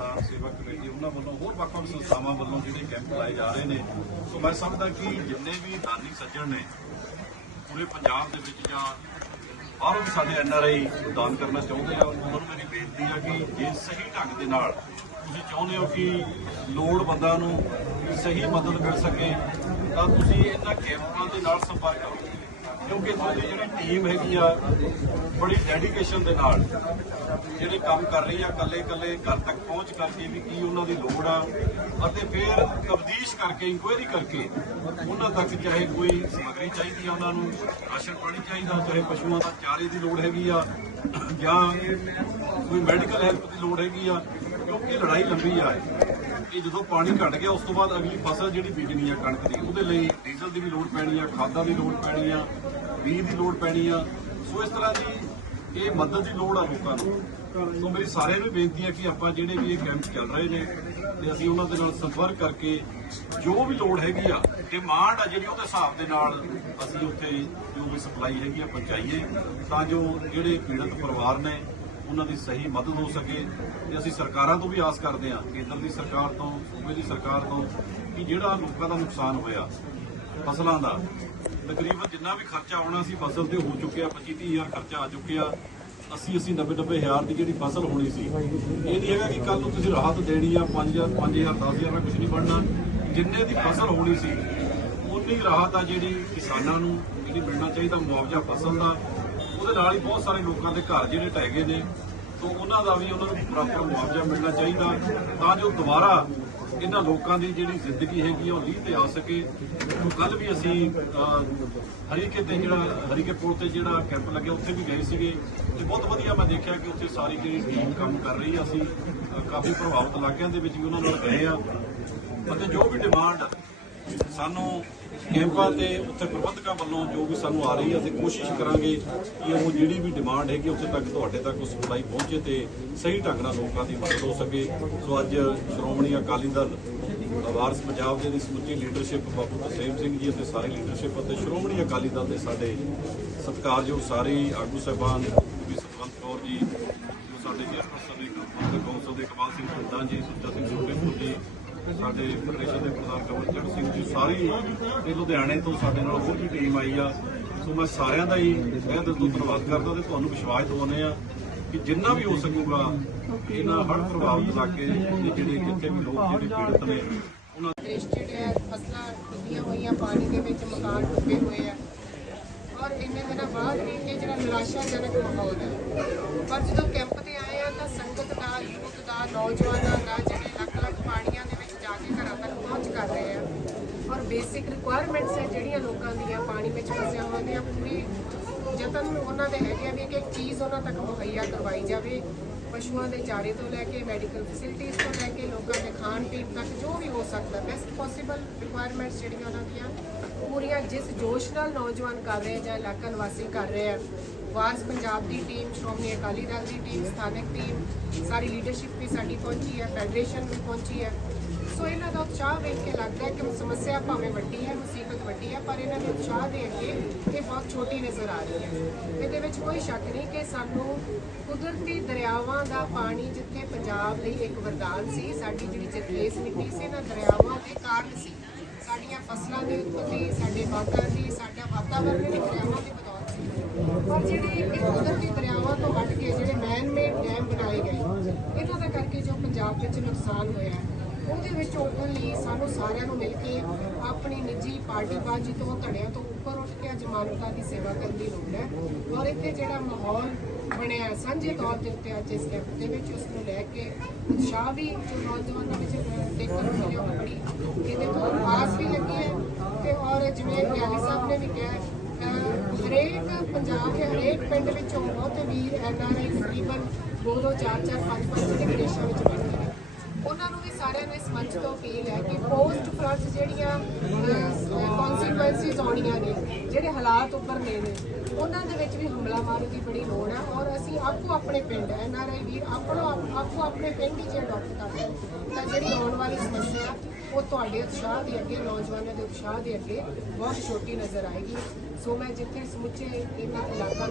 ਕਿਸਾਨ ਸੇਵਾ ਕਮੇਟੀ ਉਹਨਾਂ ਵੱਲੋਂ ਹੋਰ ਵੱਖ-ਵੱਖ ਸੰਸਥਾਵਾਂ ਵੱਲੋਂ ਜਿਹੜੇ ਕੈਂਪ ਲਾਏ ਜਾ ਰਹੇ ਨੇ। ਸੋ ਮੈਂ ਸਮਝਦਾ ਕਿ ਜਿੰਨੇ ਵੀ ਦਾਨੀ ਸੱਜਣ ਨੇ, ਪੂਰੇ ਪੰਜਾਬ ਦੇ ਵਿੱਚ ਜਾਂ ਬਾਹਰੋਂ ਵੀ ਸਾਡੇ ਐਨਆਰਆਈ ਦਾਨ ਕਰਨਾ ਚਾਹੁੰਦੇ ਆ, ਉਹਨਾਂ ਨੂੰ ਮੇਰੀ ਬੇਨਤੀ ਆ ਕਿ ਜੇ ਸਹੀ ਢੰਗ ਦੇ ਨਾਲ ਤੁਸੀਂ ਚਾਹੁੰਦੇ ਹੋ ਕਿ ਲੋੜਵੰਦਾਂ ਨੂੰ ਸਹੀ ਮਦਦ ਮਿਲ ਸਕੇ, ਤਾਂ ਤੁਸੀਂ ਇਹਨਾਂ ਕੈਂਪਾਂ ਦੇ ਨਾਲ ਸੰਪਰਕ ਕਰੋ। ਕਿਉਂਕਿ ਤੁਹਾਡੀ ਜਿਹੜੀ ਟੀਮ ਹੈਗੀ ਆ, ਬੜੀ ਡੈਡੀਕੇਸ਼ਨ ਦੇ ਨਾਲ ਜਿਹੜੇ ਕੰਮ ਕਰ ਰਹੀ ਆ ਕੱਲੇ ਕੱਲੇ ਘਰ ਤੱਕ ਪਹੁੰਚ ਕਰਕੇ ਵੀ ਕੀ ਉਹਨਾਂ ਦੀ ਲੋੜ ਆ। ਅਤੇ ਫਿਰ ਤਬਦੀਸ਼ ਕਰਕੇ ਇਨਕੁਆਇਰੀ ਕਰਕੇ ਉਹਨਾਂ ਤੱਕ ਚਾਹੇ ਕੋਈ ਸਮੱਗਰੀ ਚਾਹੀਦੀ ਆ ਉਹਨਾਂ ਨੂੰ, ਰਾਸ਼ਨ ਪਾਣੀ ਚਾਹੀਦਾ, ਚਾਹੇ ਪਸ਼ੂਆਂ ਦਾ, ਚਾਰੇ ਦੀ ਲੋੜ ਹੈਗੀ ਆ, ਜਾਂ ਕੋਈ ਮੈਡੀਕਲ ਹੈਲਪ ਦੀ ਲੋੜ ਹੈਗੀ ਆ, ਕਿਉਂਕਿ ਲੜਾਈ ਲੰਬੀ ਆ ਇਹ ਜਦੋਂ ਪਾਣੀ ਘਟ ਗਿਆ, ਉਸ ਤੋਂ ਬਾਅਦ ਅਗਲੀ ਫਸਲ ਜਿਹੜੀ ਬੀਜਣੀ ਆ ਕਣਕ ਦੀ, ਉਹਦੇ ਲਈ ਡੀਜ਼ਲ ਦੀ ਵੀ ਲੋੜ ਪੈਣੀ ਆ, ਖਾਦਾਂ ਦੀ ਲੋੜ ਪੈਣੀ ਆ, ਬੀਜ ਦੀ ਲੋੜ ਪੈਣੀ ਆ। ਸੋ ਇਸ ਤਰ੍ਹਾਂ ਦੀ ਇਹ ਮਦਦ ਦੀ ਲੋੜ ਆ ਲੋਕਾਂ ਨੂੰ। ਸੋ ਮੇਰੀ ਸਾਰਿਆਂ ਨੂੰ ਬੇਨਤੀ ਹੈ ਕਿ ਆਪਾਂ ਜਿਹੜੇ ਵੀ ਇਹ ਕੈਂਪ ਚੱਲ ਰਹੇ ਨੇ, ਤੇ ਅਸੀਂ ਉਹਨਾਂ ਦੇ ਨਾਲ ਸੰਪਰਕ ਕਰਕੇ ਜੋ ਵੀ ਲੋੜ ਹੈਗੀ ਆ ਡਿਮਾਂਡ ਆ ਜਿਹੜੀ ਉਹਦੇ ਹਿਸਾਬ ਦੇ ਨਾਲ ਅਸੀਂ ਉੱਥੇ ਜੋ ਵੀ ਸਪਲਾਈ ਹੈਗੀ ਆ ਪਹੁੰਚਾਈਏ ਤਾਂ ਜੋ ਜਿਹੜੇ ਪੀੜਤ ਪਰਿਵਾਰ ਨੇ ਉਹਨਾਂ ਦੀ ਸਹੀ ਮਦਦ ਹੋ ਸਕੇ ਤੇ ਅਸੀਂ ਸਰਕਾਰਾਂ ਤੋਂ ਵੀ ਆਸ ਕਰਦੇ ਹਾਂ ਕੇਂਦਰ ਦੀ ਸਰਕਾਰ ਤੋਂ, ਸੂਬੇ ਦੀ ਸਰਕਾਰ ਤੋਂ ਕਿ ਜਿਹੜਾ ਲੋਕਾਂ ਦਾ ਨੁਕਸਾਨ ਹੋਇਆ, ਫਸਲਾਂ ਦਾ, ਤਕਰੀਬਨ ਜਿੰਨਾ ਵੀ ਖਰਚਾ ਆਉਣਾ ਸੀ ਫਸਲ ਤੇ ਹੋ ਚੁੱਕਿਆ 25 ਹਜ਼ਾਰ ਖਰਚਾ ਆ ਚੁੱਕਿਆ 80 80 90 90 ਹਜ਼ਾਰ ਦੀ ਜਿਹੜੀ ਫਸਲ ਹੋਣੀ ਸੀ, ਇਹ ਨਹੀਂ ਹੈਗਾ ਕਿ ਕੱਲ ਨੂੰ ਤੁਸੀਂ ਰਾਹਤ ਦੇਣੀ ਆ 5000 5000 10000 ਦਾ ਕੁਝ ਨਹੀਂ ਬਣਨਾ। ਜਿੰਨੇ ਦੀ ਫਸਲ ਹੋਣੀ ਸੀ ਉਨੀ ਰਾਹਤ ਆ ਜਿਹੜੀ ਕਿਸਾਨਾਂ ਨੂੰ, ਜਿਹੜੀ ਮਿਲਣਾ ਚਾਹੀਦਾ ਮੁਆਵਜ਼ਾ ਫਸਲ ਦਾ ਉਹਦੇ ਨਾਲ ਹੀ ਬਹੁਤ ਸਾਰੇ ਲੋਕਾਂ ਦੇ ਘਰ ਜਿਹੜੇ ਢਹਿ ਗਏ ਨੇ ਤੋਂ ਉਹਨਾਂ ਦਾ ਵੀ, ਉਹਨਾਂ ਨੂੰ ਪ੍ਰੋਪਰ ਮੁਆਵਜ਼ਾ ਮਿਲਣਾ ਚਾਹੀਦਾ। ਤਾਂ ਜੋ ਦੁਬਾਰਾ ਇਹਨਾਂ ਲੋਕਾਂ ਦੀ ਜਿਹੜੀ ਜ਼ਿੰਦਗੀ ਹੈਗੀ ਆ, ਉਹ ਲੀਹ ਤੇ ਆ ਸਕੇ। ਕੱਲ ਵੀ ਅਸੀਂ ਹਰੀਕੇ ਤੇ ਜਿਹੜਾ, ਹਰੀਕੇ ਪੁਲ ਤੇ ਜਿਹੜਾ ਕੈਂਪ ਲੱਗਿਆ, ਉੱਥੇ ਵੀ ਗਏ ਸੀਗੇ। ਤੇ ਬਹੁਤ ਵਧੀਆ ਮੈਂ ਦੇਖਿਆ ਕਿ ਉੱਥੇ ਸਾਰੀ ਜਿਹੜੀ ਟੀਮ ਕੰਮ ਕਰ ਰਹੀ ਆ ਅਸੀਂ। ਕਾਫੀ ਪ੍ਰਭਾਵਿਤ ਇਲਾਕਿਆਂ ਦੇ ਵਿੱਚ ਵੀ ਉਹਨਾਂ ਨਾਲ ਗਏ ਆ। ਅਤੇ ਜੋ ਵੀ ਡਿਮਾਂਡ ਸਾਨੂੰ ਕੈਂਪਾਂ ਤੇ ਉੱਥੇ ਪ੍ਰਬੰਧਕਾਂ ਵੱਲੋਂ ਜੋ ਵੀ ਸਾਨੂੰ ਆ ਰਹੀ ਹੈ, ਅਸੀਂ ਕੋਸ਼ਿਸ਼ ਕਰਾਂਗੇ ਕਿ ਉਹ ਜਿਹੜੀ ਵੀ ਡਿਮਾਂਡ ਹੈਗੀ ਉੱਥੇ ਤੱਕ ਤੁਹਾਡੇ ਤੱਕ ਉਹ ਸਪਲਾਈ ਪਹੁੰਚੇ ਤੇ ਸਹੀ ਢੰਗ ਨਾਲ ਲੋਕਾਂ ਦੀ ਮਦਦ ਹੋ ਸਕੇ। ਸੋ ਅੱਜ ਸ਼੍ਰੋਮਣੀ ਅਕਾਲੀ ਦਲ ਵਾਰਸ ਪੰਜਾਬ ਦੇ ਦੀ ਸਮੁੱਚੀ ਲੀਡਰਸ਼ਿਪ ਬਾਬੂ ਤਸੇਮ ਸਿੰਘ ਜੀ ਅਤੇ ਸਾਰੀ ਲੀਡਰਸ਼ਿਪ ਅਤੇ ਸ਼੍ਰੋਮਣੀ ਅਕਾਲੀ ਦਲ ਦੇ ਸਾਡੇ ਸਤਿਕਾਰਯੋਗ ਸਾਰੇ ਆਗੂ ਸਾਹਿਬਾਨ, ਵੀ ਸਤਵੰਤ ਕੌਰ ਜੀ ਸਾਡੇ ਚੇਅਰਪਰਸਨ ਨੇ ਕੌਂਸਲ ਦੇ ਇਕਬਾਲ ਸਿੰਘ ਸੁਲਤਾਨ ਜੀ, ਸੁੱਚਾ ਸਿੰਘ ਸਾਡੇ ਫੈਡਰੇਸ਼ਨ ਦੇ ਪ੍ਰਧਾਨ ਕਮਲਚੰਦ ਸਿੰਘ ਜੀ ਸਾਰੀ ਤੇ ਲੁਧਿਆਣੇ ਤੋਂ ਸਾਡੇ ਨਾਲ ਹੋਰ ਵੀ ਟੀਮ ਆਈ ਆ। ਸੋ ਮੈਂ ਸਾਰਿਆਂ ਦਾ ਹੀ ਇਹ ਦਿਲ ਤੋਂ ਧੰਨਵਾਦ ਕਰਦਾ ਤੇ ਤੁਹਾਨੂੰ ਵਿਸ਼ਵਾਸ ਦਿਵਾਉਂਦੇ ਆ ਕਿ ਜਿੰਨਾ ਵੀ ਹੋ ਸਕੂਗਾ, ਇਹਨਾਂ ਹੜ੍ਹ ਪ੍ਰਭਾਵਿਤ ਇਲਾਕੇ ਦੇ ਜਿਹੜੇ ਜਿੱਥੇ ਵੀ ਲੋਕ ਜਿਹੜੇ ਪੀੜਤ ਨੇ, ਉਹਨਾਂ ਦ੍ਰਿਸ਼ ਜਿਹੜੇ ਫਸਲਾਂ ਡੁੱਬੀਆਂ ਹੋਈਆਂ, ਪਾਣੀ ਦੇ ਵਿੱਚ ਮਕਾਨ ਡੁੱਬੇ ਹੋਏ ਆ। ਔਰ ਇੰਨੇ ਦਿਨਾਂ ਬਾਅਦ ਵੀ ਇਹ ਜਿਹੜਾ ਨਿਰਾਸ਼ਾਜਨਕ ਮਾਹੌਲ ਹੈ। ਪਰ ਜਦੋਂ ਕੈਂਪ ਤੇ ਆਏ ਆ ਤਾਂ ਸੰਗਤ ਦਾ ਯੂਥ ਦਾ, ਨੌਜਵਾਨਾਂ ਦਾ, ਜਿਹੜੇ ਲੱਖ ਲੱਖ ਪਾਣੀਆਂ ਦੇ ਵਿੱਚ ਜਾ ਕੇ ਘਰਾਂ ਤੱਕ ਪਹੁੰਚ ਕਰ ਰਹੇ ਆ ਔਰ ਬੇਸਿਕ ਰਿਕੁਆਇਰਮੈਂਟਸ ਹੈ ਜਿਹੜੀਆਂ ਲੋਕਾਂ ਦੀਆਂ, ਪਾਣੀ ਵਿੱਚ ਫਸਿਆ ਹੋਇਆ ਦੀਆਂ, ਪੂਰੀ ਯਤਨ ਉਹਨਾਂ ਦੇ ਹੈਗੇ ਆ ਵੀ ਕਿ ਇੱਕ ਚੀਜ਼ ਉਹਨਾਂ ਤੱਕ ਮੁਹੱਈਆ ਕਰਵਾਈ ਜਾਵੇ। ਪਸ਼ੂਆਂ ਦੇ ਚਾਰੇ ਤੋਂ ਲੈ ਕੇ ਮੈਡੀਕਲ ਫੈਸਿਲਿਟੀਜ਼ ਤੋਂ ਲੈ ਕੇ ਲੋਕਾਂ ਦੇ ਖਾਣ ਪੀਣ ਤੱਕ ਜੋ ਵੀ ਹੋ ਸਕਦਾ ਬੈਸਟ ਪੋਸੀਬਲ ਰਿਕੁਆਇਰਮੈਂਟਸ ਜਿਹੜੀਆਂ ਉਹਨਾਂ ਦੀਆਂ, ਪੂਰੀਆਂ ਜਿਸ ਜੋਸ਼ ਨਾਲ ਨੌਜਵਾਨ ਕਰ ਰਹੇ ਜਾਂ ਇਲਾਕਾ ਨਿਵਾਸੀ ਕਰ ਰਹੇ ਆ। ਵਾਰਸ ਪੰਜਾਬ ਦੀ ਟੀਮ ਸ਼੍ਰੋਮਣੀ ਅਕਾਲੀ ਦਲ ਦੀ ਟੀਮ ਸਥਾਨਕ ਟੀਮ ਸਾਰੀ ਲੀਡਰਸ਼ਿਪ ਵੀ ਸਾਡੀ ਪਹੁੰਚੀ ਹੈ ਫੈਡਰੇਸ਼ਨ ਵੀ ਪਹੁੰਚੀ ਹੈ। ਦਾ ਉਤਸ਼ਾਹ ਵੇਖ ਕੇ ਲੱਗਦਾ ਹੈ ਕਿ ਸਮੱਸਿਆ ਭਾਵੇਂ ਵੱਡੀ ਹੈ ਮੁਸੀਬਤ ਵੱਡੀ ਹੈ ਪਰ ਇਹਨਾਂ ਦੇ ਉਤਸ਼ਾਹ ਦੇ ਅੱਗੇ ਇਹ ਬਹੁਤ ਛੋਟੀ ਨਜ਼ਰ ਆ ਰਹੀ ਹੈ। ਇਹਦੇ ਵਿੱਚ ਕੋਈ ਸ਼ੱਕ ਨਹੀਂ ਕਿ ਸਾਨੂੰ ਕੁਦਰਤੀ ਦਰਿਆਵਾਂ ਦਾ ਪਾਣੀ ਜਿੱਥੇ ਪੰਜਾਬ ਲਈ ਇੱਕ ਵਰਦਾਨ ਸੀ ਸਾਡੀ ਜਿਹੜੀ ਜਰਖੇਜ਼ ਮਿੱਟੀ ਸੀ ਇਹਨਾਂ ਦਰਿਆਵਾਂ ਦੇ ਕਾਰਨ ਸੀ। ਸਾਡੀਆਂ ਫਸਲਾਂ ਦੀ ਉਤਪਤੀ ਸਾਡੇ ਬਾਗਾਂ ਦੀ ਸਾਡਾ ਵਾਤਾਵਰਣ ਵੀ ਦਰਿਆਵਾਂ ਦੀ ਬਦੌਲਤ ਸੀ। ਪਰ ਜਿਹੜੇ ਇਹ ਕੁਦਰਤੀ ਦਰਿਆਵਾਂ ਤੋਂ ਹਟ ਕੇ ਜਿਹੜੇ ਮੈਨ ਮੇਡ ਡੈਮ ਬਣਾਏ ਗਏ ਇਹਨਾਂ ਦਾ ਕਰਕੇ ਜੋ ਪੰਜਾਬ ਵਿੱਚ ਨੁਕਸਾਨ ਹੋਇਆ ਹੈ, ਉਹਦੇ ਵਿੱਚ ਉੱਠਣ ਲਈ ਸਾਨੂੰ ਸਾਰਿਆਂ ਨੂੰ ਮਿਲ ਕੇ ਆਪਣੀ ਨਿੱਜੀ ਪਾਰਟੀਬਾਜ਼ੀ ਤੋਂ ਧੜਿਆਂ ਤੋਂ ਉੱਪਰ ਉੱਠ ਕੇ ਅੱਜ ਮਾਨਵਤਾ ਦੀ ਸੇਵਾ ਕਰਨ ਦੀ ਲੋੜ ਹੈ। ਔਰ ਇੱਥੇ ਜਿਹੜਾ ਮਾਹੌਲ ਬਣਿਆ ਸਾਂਝੇ ਤੌਰ ਦੇ ਉੱਤੇ ਅੱਜ ਇਸ ਕੈਂਪ ਦੇ ਵਿੱਚ, ਉਸ ਨੂੰ ਲੈ ਕੇ ਉਤਸ਼ਾਹ ਵੀ ਜੋ ਨੌਜਵਾਨਾਂ ਵਿੱਚ ਦੇਖਣ ਨੂੰ ਮਿਲਿਆ ਉਹ ਬੜੀ ਇਹਦੇ ਤੋਂ ਆਸ ਵੀ ਲੱਗੀ ਹੈ। ਤੇ ਔਰ ਜਿਵੇਂ ਗਿਆਨੀ ਸਾਹਿਬ ਨੇ ਵੀ ਕਿਹਾ ਹਰੇਕ ਪੰਜਾਬ ਦੇ ਹਰੇਕ ਪਿੰਡ ਵਿੱਚੋਂ ਬਹੁਤ ਵੀਰ ਐਨਆਰਆਈ ਤਕਰੀਬਨ 2 2 4 4 5 5 ਜਿਹੜੇ ਵਿਦੇਸ਼ਾਂ ਵਿੱਚ ਸਾਰਿਆਂ ਤੋਂ ਅਪੀਲ ਹੈ ਕਿ ਪੋਸਟ ਫਲੱਡ ਜਿਹੜੀਆਂ ਕਨਸੀਕੁਐਂਸਿਸ ਆਉਣੀਆਂ ਨੇ ਜਿਹੜੇ ਹਾਲਾਤ ਉੱਭਰਨੇ ਨੇ ਉਹਨਾਂ ਦੇ ਵਿੱਚ ਵੀ ਹਮਲਾ ਦੀ ਬੜੀ ਲੋੜ ਹੈ ਔਰ ਅਸੀਂ ਆਪੋ ਆਪਣੇ ਪਿੰਡ ਐਨ ਆਰ ਆਈ ਵੀਰ ਆਪੋ ਆਪੋ ਆਪਣੇ ਪਿੰਡ ਹੀ ਜੇ ਅਡਾਪਟ ਕਰਦੇ ਹਾਂ, ਤਾਂ ਜਿਹੜੀ ਆਉਣ ਵਾਲੀ ਸਮੱਸਿਆ ਉਹ ਤੁਹਾਡੇ ਉਤਸ਼ਾਹ ਦੇ ਅੱਗੇ ਨੌਜਵਾਨਾਂ ਦੇ ਉਤਸ਼ਾਹ ਦੇ ਅੱਗੇ ਬਹੁਤ ਛੋਟੀ ਨਜ਼ਰ ਆਏਗੀ। ਸੋ ਮੈਂ ਜਿੱਥੇ ਸਮੁੱਚੇ ਇਹਨਾਂ ਇਲਾਕਾ ਨੂੰ